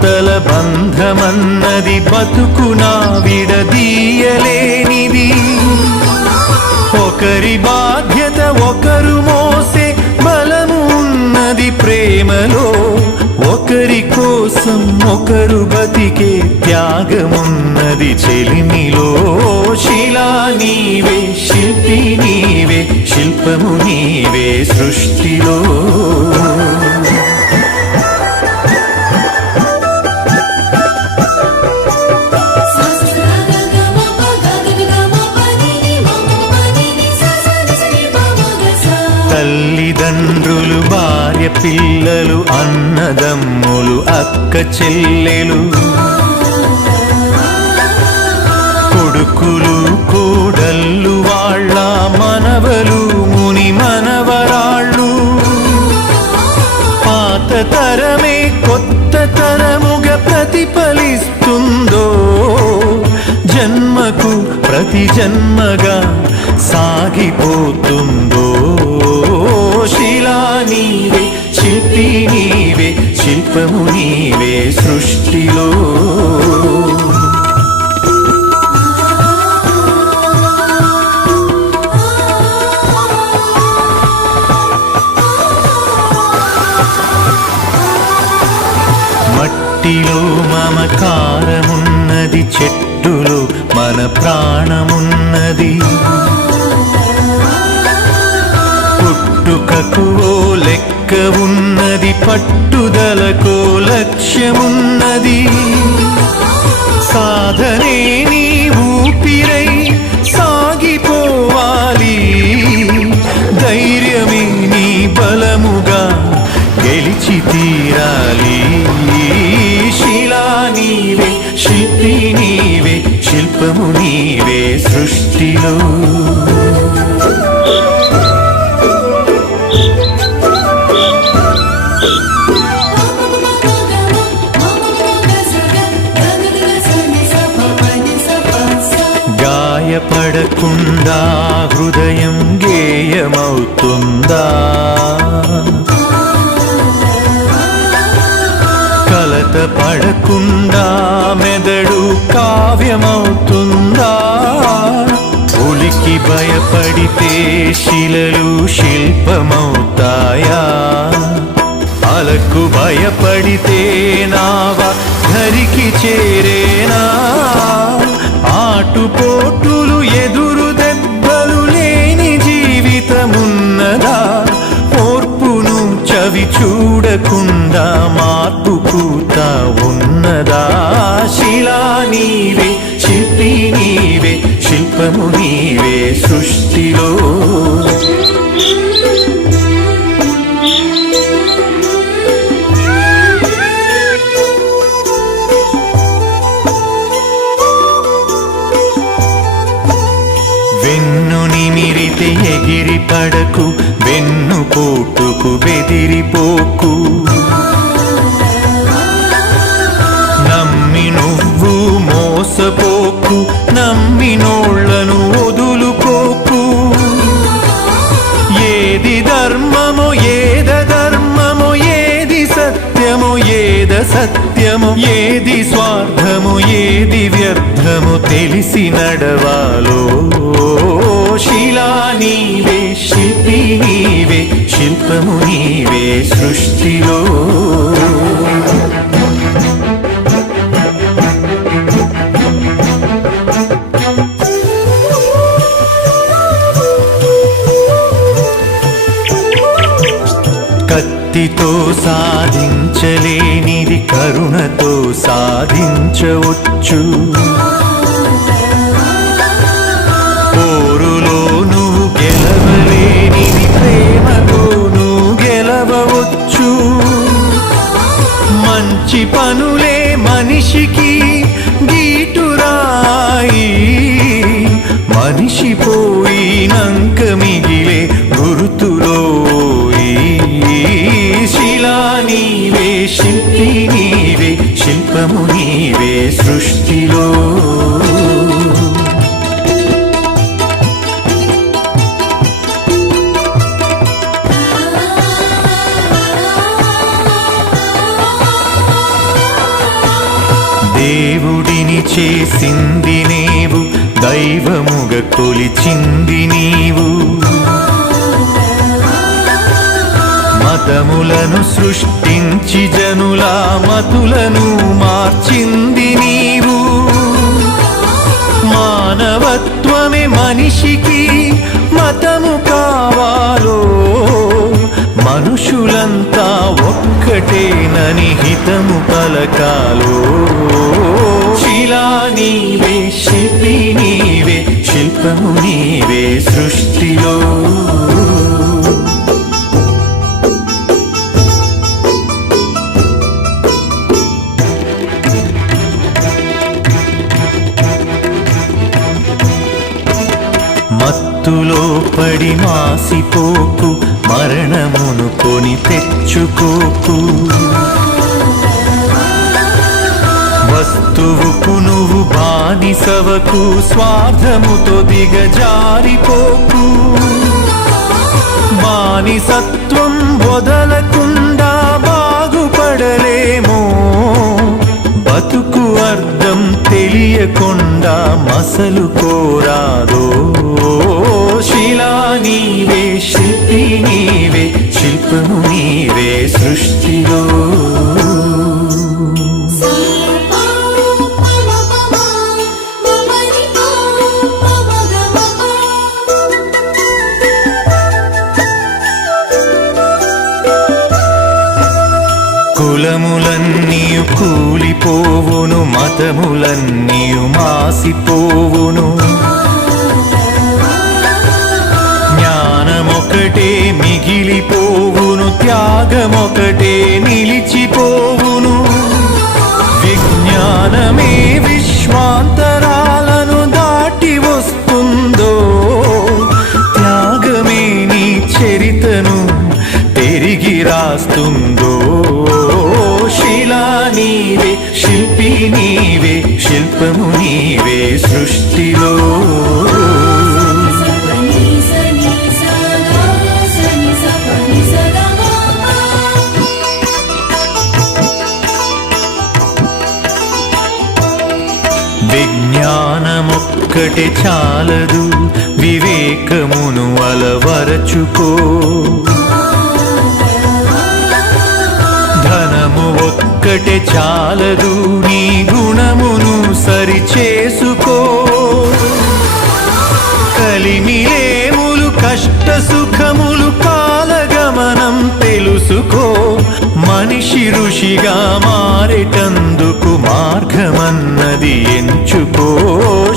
భర్తల బంధమన్నది బతుకునా విడదీయలేనిది. ఒకరి బాధ్యత ఒకరు మోసే బలము ఉన్నది ప్రేమలో. ఒకరి కోసం ఒకరు బతికే త్యాగమున్నది చెలిమిలో. శిలా నీవే, శిల్పి నీవే, శిల్పము నీవే సృష్టిలో. తల్లిదండ్రులు, భార్య, పిల్లలు, అన్నదమ్ములు, అక్క చెల్లెలు, కొడుకులు, కోడళ్ళు, వాళ్ళ మనవలు, ముని మనవరాళ్ళు. పాత తరమే కొత్త తరముగా ప్రతిఫలిస్తుందో, జన్మకు ప్రతి జన్మగా సాగిపోతుందో. శిలా నీవే, శిల్పి నీవే, శిల్పము నీవే సృష్టిలో. మట్టిలో మమకారమున్నది, చెట్టులో మన ప్రాణమున్నది. పుట్టుకకు ఓ లెక్క ఉన్నది, పట్టుదలకు లక్ష్యమున్నది. సాధనే నీ ఊపిరై సాగిపోవాలి, ధైర్యమే నీ బలముగా గెలిచి తీరాలి. శిలా నీవే, శిల్పి నీవే, శిల్పము నీవే సృష్టిలో. గాయపడకుండా హృదయం గేయమవుతుందా, కలత పడకుండా మెదడు కావ్యమవుతుందా. ఉలికి భయపడితే శిలలు శిల్పమవుతాయా, అలకు భయపడితే నావ ధరికి చేరేనా. ఆటుపోటులు ఎదురు దెబ్బలు లేని జీవితమున్నదా, ఓర్పును చవి చూడకుండా మార్పు పూత ఉన్నదా. శిలా నీవే, శిల్పి నీవే, శిల్పము నీవే సృష్టిలో. వెన్ను నిమిరితే ఎగిరి పడకు, వెన్ను పోటుకు బెదిరిపోకు. నమ్మి నువ్వు మోసపోకు, నమ్మినోళ్లను వదులుకోకు. ఏది ధర్మమో ఏద ధర్మమో, ఏది సత్యమో ఏద సత్యమో, ఏది స్వార్థమో ఏది వ్యర్థమో తెలిసి నడవాలో. శిలా నీవే, శిల్పి నీవే, శిల్పము నీవే సృష్టిలో. కత్తితో సాధించలేనిది కరుణతో సాధించవచ్చు. పోరులో నువ్వు గెలవలేనిది ప్రేమతో నువ్వు గెలవవచ్చు. మంచి పనులే మనిషికి గీటురాయి, మనిషి పోయినంక మిగిలే గుర్తులో. శిలా నీవే, శిల్పి నీవే, శిల్పము నీవే సృష్టిలో. దేవుడిని చేసింది నీవు, దైవముగ కొలిచింది నీవు. మతములను సృష్టించి జనుల మతులను మార్చింది నీవు. మానవత్వమే మనిషికి మతము కావాలో, మనుషులంతా ఒక్కటేనని హితము పలకాలో. శిలా నీవే, శిల్పి నీవే, శిల్పము నీవే సృష్టిలో. మత్తులో పడి మాసిపోకు, మరణమును కొని తెచ్చుకోకు. వస్తువుకు నువ్వు బానిసవకు, స్వార్థముతో దిగజారిపోకు. బానిసత్వం వదలకుండా బాగుపడలేమో, బతుకు అర్థం తెలియకుండా మసలు కోరాదో. శిలా నీవే, శిల్పి నీవే, శిల్పము నీవే సృష్టిలో. కులములన్నీయు కూలిపోవును, మతములన్నీయు మాసిపోవును. జ్ఞానమొకటే మిగిలిపోవును, త్యాగమొకటే నిలిచిపోవును. విజ్ఞానమే విశ్వాంతరాలను దాటి వస్తుందో, త్యాగమే నీ చరితను తిరిగి రాస్తుందో. శిలా నీవే, శిల్పి నీవే, శిల్పము నీవే సృష్టిలో. విజ్ఞానమొక్కటే చాలదు, వివేకమును అలవరచుకో. ధనము ఒక్కటే చాలదు, నీ గుణమును సరిచేసుకో. కలిమిలేములు కష్ట సుఖములు కాలగమనం తెలుసుకో. మనిషి ఋషిగా మారేటందుకు మార్గమన్నది ఎంచుకో.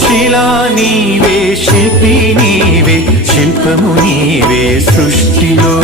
శిలా నీవే, శిల్పి నీవే, శిల్పము నీవే సృష్టిలో.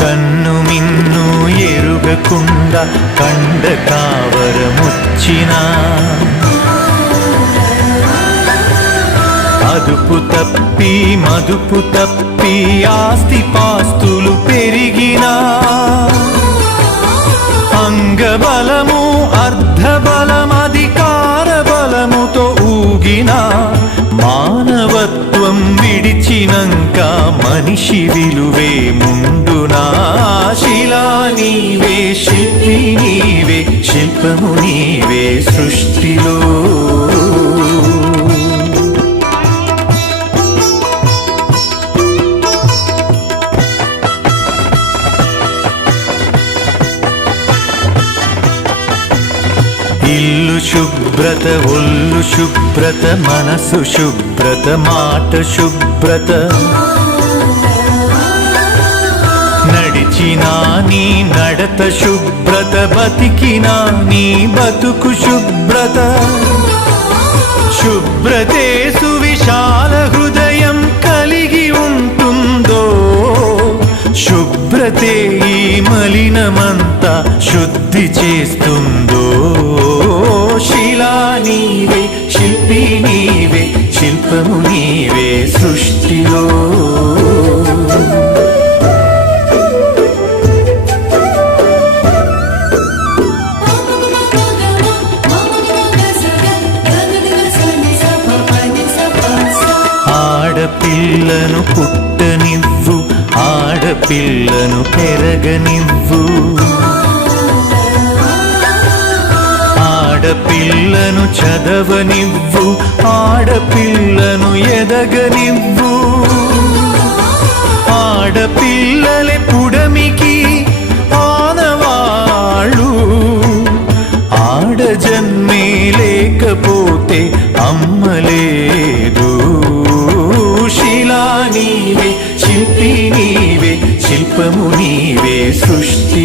కన్ను మిన్ను ఎరుగకుండా కండ కావరముచ్చినా, అదుపు తప్పి మదుపు తప్పి ఆస్తి పాస్తులు పెరిగినా, అంగబలము అర్ధబలం అధికార బలముతో ఊగినా, మానవత్వం విడిచినంక మనిషి విలువే ముందునా. శిలా నీవే, శిల్పి నీవే, శిల్పము నీవే సృష్టిలో. ఇల్లు శుభ్రత, ఒళ్ళు శుభ్రత, మనసు శుభ్రత, మాట శుభ్రత. నడిచినా నీ నడత శుభ్రత, బతికినా నీ బతుకు శుభ్రత. శుభ్రతే సువిశాల హృదయం కలిగి ఉంటుందో, శుభ్రతే ఈ మలినమంతా శుద్ధి చేస్తుందో. శిలా నీవే, శిల్పి నీవే, శిల్పము నీవే సృష్టిలో. ఆడపిల్లను పెరగనివ్వు, ఆడపిల్లను చదవనివ్వు, ఆడపిల్లను ఎదగనివ్వు. ఆడపిల్లలే పుడమికి ఆనవాళ్ళు, ఆడజన్మే లేకపోతే అమ్మలేదు. శిలా నీవే, శిల్పి నీవే, శిల్పము నీవే, సృష్టి